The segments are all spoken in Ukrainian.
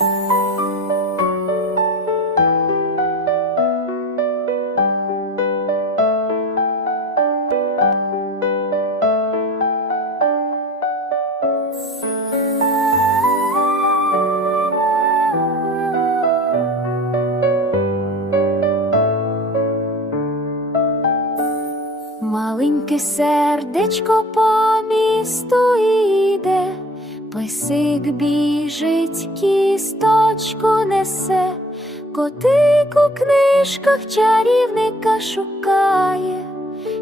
Маленьке сердечко по місту іде, песик біжить, кісточку несе, котик у книжках чарівника шукає,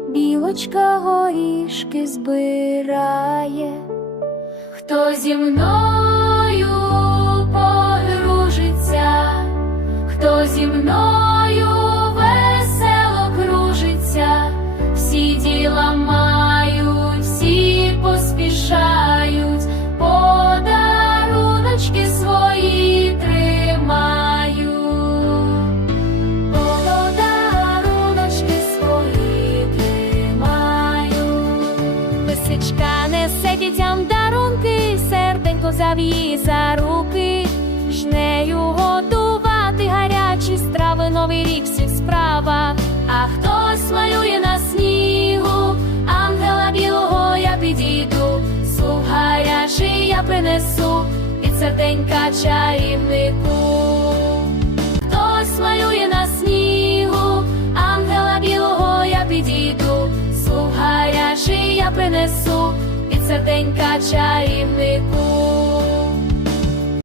білочка горішки збирає. Хто зі мною серденько зав'ї за руки, жнею готувати гарячі страви, новий рік всіх справа. А хтось малює на снігу, ангела білого я підійду, слуг гарячий я принесу, від серденька чарівнику. Хтось малює на снігу, ангела білого я підійду, слуг гарячий я принесу, серденька чарівнику.